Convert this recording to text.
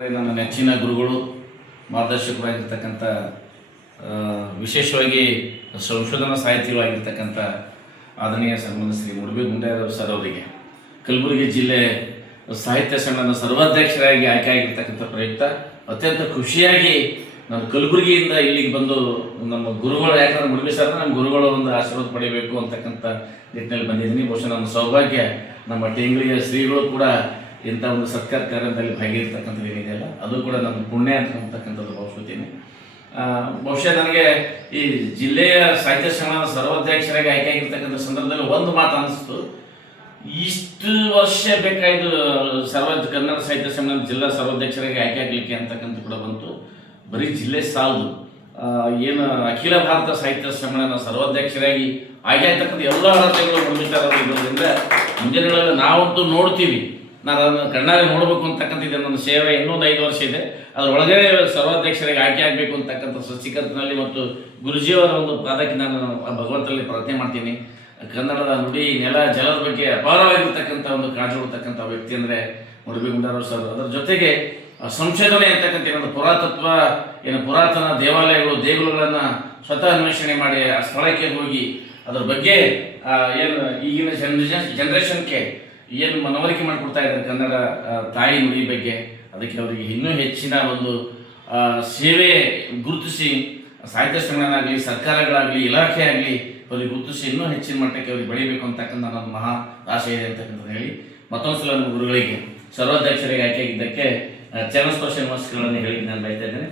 ನನ್ನ ನೆಚ್ಚಿನ ಗುರುಗಳು ಮಾರ್ಗದರ್ಶಕರಾಗಿರ್ತಕ್ಕಂಥ ವಿಶೇಷವಾಗಿ ಸಂಶೋಧನಾ ಸಾಹಿತಿಗಳಾಗಿರ್ತಕ್ಕಂಥ ಆದರಣೀಯ ಸನ್ಮಾನ್ಯ ಶ್ರೀ ಮುಡುಬಿ ಗುಂಡೇರಾವ್ ಸರ್ ಅವರಿಗೆ ಕಲಬುರಗಿ ಜಿಲ್ಲೆ ಸಾಹಿತ್ಯ ಸಮ್ಮೇಳನ ಸರ್ವಾಧ್ಯಕ್ಷರಾಗಿ ಆಯ್ಕೆಯಾಗಿರ್ತಕ್ಕಂಥ ಪ್ರಯುಕ್ತ ಅತ್ಯಂತ ಖುಷಿಯಾಗಿ ನಾನು ಕಲಬುರಗಿಯಿಂದ ಇಲ್ಲಿಗೆ ಬಂದು ನಮ್ಮ ಗುರುಗಳು, ಯಾಕಂದ್ರೆ ಮುಡುಬಿ ಸರ್ ನಮ್ಮ ಗುರುಗಳು ಒಂದು ಆಶೀರ್ವಾದ ಪಡೆಯಬೇಕು ಅಂತಕ್ಕಂಥ ನಿಟ್ಟಿನಲ್ಲಿ ಬಂದಿದ್ದೀನಿ. ಬಹುಶಃ ನನ್ನ ಸೌಭಾಗ್ಯ ನಮ್ಮ ಟೇಂಗಳಿಯ ಶ್ರೀಗಳು ಕೂಡ ಇಂಥ ಒಂದು ಸತ್ಕಾರ ಕಾರ್ಯದಲ್ಲಿ ಭಾಗಿರ್ತಕ್ಕಂಥದ್ದು ಏನಿದೆಯಲ್ಲ ಅದು ಕೂಡ ನಮ್ಮ ಪುಣ್ಯ ಅಂತಕ್ಕಂಥದ್ದು ಭಾವಿಸ್ಕೊತೀನಿ. ಬಹುಶಃ ನನಗೆ ಈ ಜಿಲ್ಲೆಯ ಸಾಹಿತ್ಯ ಸಮ್ಮೇಳನ ಸರ್ವಾಧ್ಯಕ್ಷರಾಗಿ ಆಯ್ಕೆಯಾಗಿರ್ತಕ್ಕಂಥ ಸಂದರ್ಭದಲ್ಲಿ ಒಂದು ಮಾತು ಅನ್ನಿಸ್ತು, ಇಷ್ಟು ವರ್ಷ ಬೇಕಾಯಿತು ಕನ್ನಡ ಸಾಹಿತ್ಯ ಸಮ್ಮೇಳನ ಜಿಲ್ಲಾ ಸರ್ವಾಧ್ಯಕ್ಷರಾಗಿ ಆಯ್ಕೆ ಆಗಲಿಕ್ಕೆ ಅಂತಕ್ಕಂಥ ಕೂಡ ಬಂತು. ಬರೀ ಜಿಲ್ಲೆ ಸಾಲದು, ಏನು ಅಖಿಲ ಭಾರತ ಸಾಹಿತ್ಯ ಸಮ್ಮೇಳನ ಸರ್ವಾಧ್ಯಕ್ಷರಾಗಿ ಆಯ್ಕೆ ಆಗ್ತಕ್ಕಂಥ ಎಲ್ಲ ಅರ್ಹತೆಗಳು ಹೊಂದಿರೋದ್ರಿಂದ ಮುಂದಿನ ದಿನಗಳಲ್ಲಿ ನಾವಂತೂ ನೋಡ್ತೀವಿ. ನಾನು ಅದನ್ನು ಕಣ್ಣಾರೆ ನೋಡಬೇಕು ಅಂತಕ್ಕಂಥದ್ದು ನನ್ನ ಸೇವೆ ಇನ್ನೊಂದು 5 ವರ್ಷ ಇದೆ. ಅದರೊಳಗಡೆ ಸರ್ವಾಧ್ಯಕ್ಷರಾಗಿ ಆಯ್ಕೆ ಆಗಬೇಕು ಅಂತಕ್ಕಂಥ ಸೃಷ್ಟಿಕರ್ತನಲ್ಲಿ ಮತ್ತು ಗುರುಜಿಯವರ ಒಂದು ಪಾದಕ್ಕೆ ನಾನು ಭಗವಂತನಲ್ಲಿ ಪ್ರಾರ್ಥನೆ ಮಾಡ್ತೀನಿ. ಕನ್ನಡದ ನುಡಿ, ನೆಲ, ಜಲದ ಬಗ್ಗೆ ಅಪಾರವಾಗಿರ್ತಕ್ಕಂಥ ಒಂದು ಕಾಳಜಿ ಕೊಡ್ತಕ್ಕಂಥ ವ್ಯಕ್ತಿ ಅಂದರೆ ಮುಡುಬಿ ಗುಂಡೇರಾವ್ ಸರ್. ಅದರ ಜೊತೆಗೆ ಸಂಶೋಧನೆ ಅಂತಕ್ಕಂಥ ಒಂದು ಪುರಾತನ ದೇವಾಲಯಗಳು, ದೇಗುಲಗಳನ್ನು ಸ್ವತಃ ಅನ್ವೇಷಣೆ ಮಾಡಿ ಆ ಸ್ಥಳಕ್ಕೆ ಹೋಗಿ ಅದರ ಬಗ್ಗೆ ಏನು ಈಗಿನ ಜನ್ರೇಷನ್ಗೆ ಏನು ಮನವರಿಕೆ ಮಾಡಿಕೊಡ್ತಾ ಇದ್ದಾರೆ ಕನ್ನಡ ತಾಯಿ ನುಡಿ ಬಗ್ಗೆ, ಅದಕ್ಕೆ ಅವರಿಗೆ ಇನ್ನೂ ಹೆಚ್ಚಿನ ಒಂದು ಸೇವೆ ಗುರುತಿಸಿ ಸಾಹಿತ್ಯ ಸಮ್ಮೇಳನ ಆಗಲಿ, ಸರ್ಕಾರಗಳಾಗಲಿ, ಇಲಾಖೆ ಆಗಲಿ ಅವರಿಗೆ ಗುರುತಿಸಿ ಇನ್ನೂ ಹೆಚ್ಚಿನ ಮಟ್ಟಕ್ಕೆ ಅವ್ರಿಗೆ ಬೆಳಿಬೇಕು ಅಂತಕ್ಕಂಥ ನನ್ನ ಮಹಾ ಆಸೆ ಇದೆ ಅಂತಕ್ಕಂಥದ್ದು ಹೇಳಿ ಮತ್ತೊಂದು ಸಲ ನಮ್ಮ ಗುರುಗಳಿಗೆ ಸರ್ವಾಧ್ಯಕ್ಷರಿಗೆ ಆಯ್ಕೆಯಾಗಿದ್ದಕ್ಕೆ ಚರಣಸ್ಪರ್ಶ ನಮಸ್ಕಾರಗಳನ್ನು ಹೇಳಿ ನಾನು ಬಯಸ್ತಾ ಇದ್ದೇನೆ.